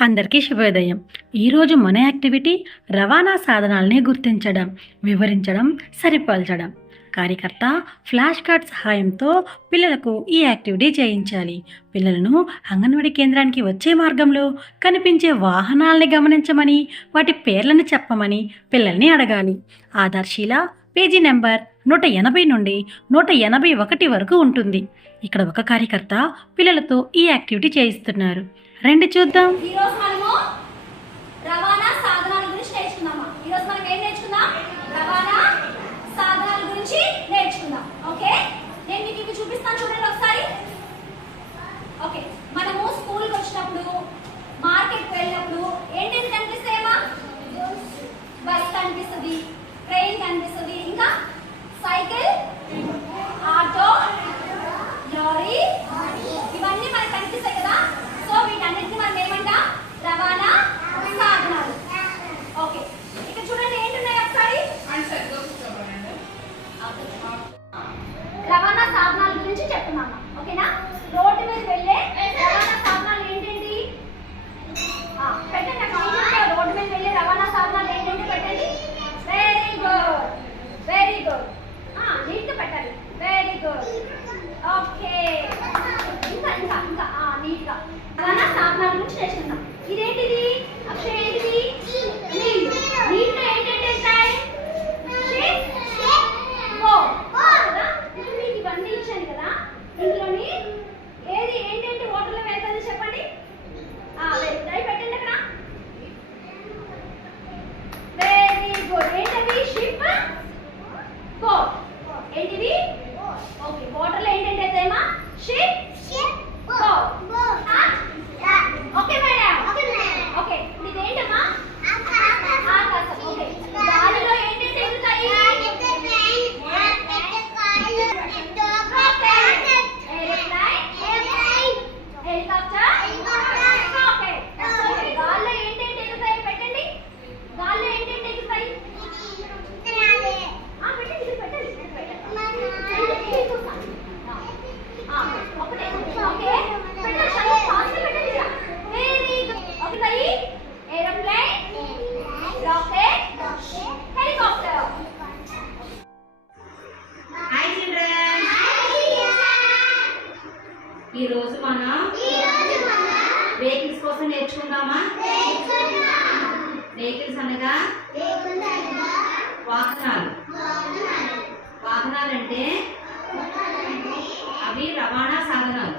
అందరికీ శుభోదయం. ఈరోజు మన యాక్టివిటీ రవాణా సాధనాలని గుర్తించడం వివరించడం సరిపోల్చడం. కార్యకర్త ఫ్లాష్ కార్డ్ సహాయంతో పిల్లలకు ఈ యాక్టివిటీ చేయించాలి. పిల్లలను అంగన్వాడీ కేంద్రానికి వచ్చే మార్గంలో కనిపించే వాహనాలని గమనించమని వాటి పేర్లను చెప్పమని పిల్లల్ని అడగాలి. ఆధార్శీల పేజీ నెంబర్ నూట ఎనభై నుండి నూట ఎనభై ఒకటి వరకు ఉంటుంది. ఇక్కడ ఒక కార్యకర్త పిల్లలతో ఈ యాక్టివిటీ చేయిస్తున్నారు. రండి చూద్దాం. ఈరోజు మనము రవాణా సాధనాల గురించి నేర్చుకుందామా ఈరోజు మనం ఏం నేర్చుకుందాం రవాణా సాధనాల గురించి నేర్చుకుందాం ఓకే నేను మీకు ఇవి చూపిస్తాను చూడండి ఒకసారి ఓకే మనము స్కూల్కి వచ్చినప్పుడు మార్కెట్కి వెళ్ళినప్పుడు ఏంటేంటి కనిపిస్తాయమ్మా బస్ కనిపిస్తుంది ట్రైన్ కనిపిస్తుంది ఇంకా సైకిల్ ఆటో లారీ ఇవన్నీ మనకు కనిపిస్తాయి కదా సో వీటన్నిటిని మనం ఏమంటాం రవాణా సాధనాలు ఓకే ఇక్కడ చూడండి ఏంటున్నాయి ఒకసారి రవాణా సాధనాల గురించి చెప్తున్నాను. ఓకేనా? రోడ్డు మీద వెళ్ళే రవాణా సాధనాలు ఏంటండి పెట్టండి రోడ్డు మీద వెళ్ళే రవాణా సాధనాలు ఏంటంటే పెట్టండి. వెరీ గుడ్ వెరీ గుడ్ నీట్గా పెట్టాలి. Very good okay. ఇంకా ఇంకా ఇంకా. నీట్గా. రవాణా సాధనాల గురించి నేర్చుకుందాం. ఇదేంటిది? అక్షయ ఏంటిది నీళ్ళు నీళ్ళు ఏంటంటే ఉంటాయి షిప్ ఓ కదా ఇప్పుడు మీకు ఇవన్నీ ఇచ్చాను కదా ఇందులోని ఏది ఏంటంటే వాటర్లో వెళ్తుంది చెప్పండి ఆ, వెరీ గుడ్. అవి పెట్టండి అక్కడ వెరీ గుడ్ ఏంటవి షిప్ బోట్ ఏంటివి ఓకే వాటర్లో ఏంటంటే వెళ్తాయమ్మా ship boat okay madam okay ఇప్పుడు ఇదేంటమ్మా ఆకాశం ఓకే గాలిలో ఏంటంటే ఎగురుతాయి హెలికాప్టర్ రాకెట్ ఓకే గాల్లో ఏంటంటే ఎగురుతాయి పెట్టండి గాల్లో ఏంటంటే ఎగురుతాయి ఆ, పెట్టండి ఇది పెట్టండి ఇది పెట్టండి. ఇది చూస్తాను. ఆ, ఒకటే ఓకే పెట్టండి చాలా ఫాస్ట్ పెట్టండి ఇలా. వెరీ గుడ్ ఒకసారి aeroplane rocket helicopter hi children ఈ రోజు మనం వెహికల్స్ కోసం నేర్చుకుందామా? వెహికల్స్ అనగా వాహనాలు. వాహనాలు. అంటే అవి రవాణా సాధనాలు.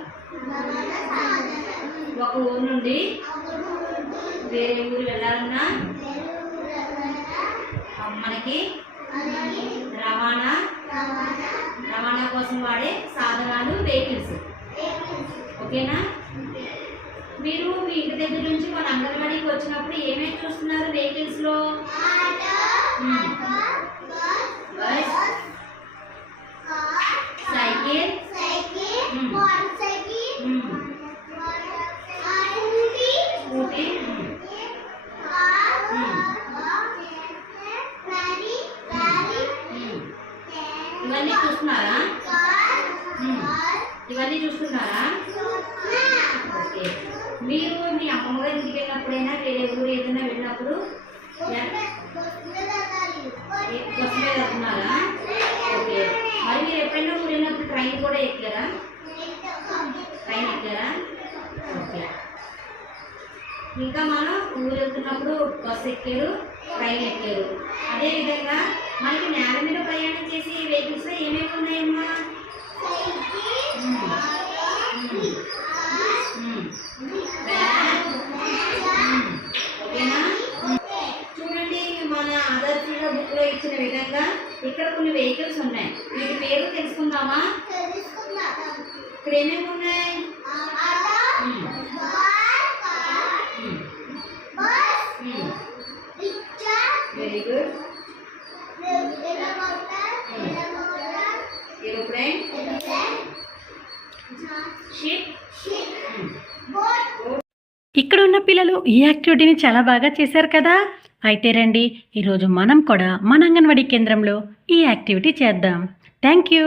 ఒక ఊరు నుండి వేరే ఊరు వెళ్ళాలన్నా మనకి రవాణా రవాణా కోసం వాడే సాధనాలు వెహికల్స్. ఓకేనా? మీరు మీ ఇంటి దగ్గర నుంచి మన అంగన్వాడీకి వచ్చినప్పుడు ఏమేమి చూస్తున్నారు వెహికల్స్లో? బస్ సైకిల్ స్కూటీ ఇవన్నీ చూస్తున్నారా? ఇవన్నీ చూస్తున్నారా? ఓకే. మీరు మీ అమ్మమ్మ గారి ఇంటికి వెళ్ళినప్పుడైనా వేరే ఊరు ఏదైనా వెళ్ళినప్పుడు బస్సు మీద వెళ్తున్నారా? ఓకే. మరి మీరు ఎప్పుడైనా ఊరు వెళ్ళినప్పుడు ట్రైన్ కూడా ఎక్కారా? ట్రైన్ ఎక్కారా? ఓకే. ఇంకా మనం ఊరు వెళ్తున్నప్పుడు బస్సు ఎక్కారు ట్రైన్ ఎక్కారు. అదేవిధంగా మనకి నేల మీద ప్రయాణం చేసి వెహికల్స్ ఏమేమి ఉన్నాయమ్మా? ఇచ్చిన విధంగా ఇక్కడ కొన్ని వెహికల్స్ ఉన్నాయి. వీటి పేరు తెలుసుకుందామా? ఇక్కడ ఏమేమి ఉన్నాయి. వెరీ గుడ్ ఏరోప్లేన్ ఇక్కడ ఉన్న పిల్లలు ఈ యాక్టివిటీని చాలా బాగా చేశారు కదా. అయితే రండి ఈరోజు మనం కూడా మన అంగన్వాడీ కేంద్రంలో ఈ యాక్టివిటీ చేద్దాం. Thank you.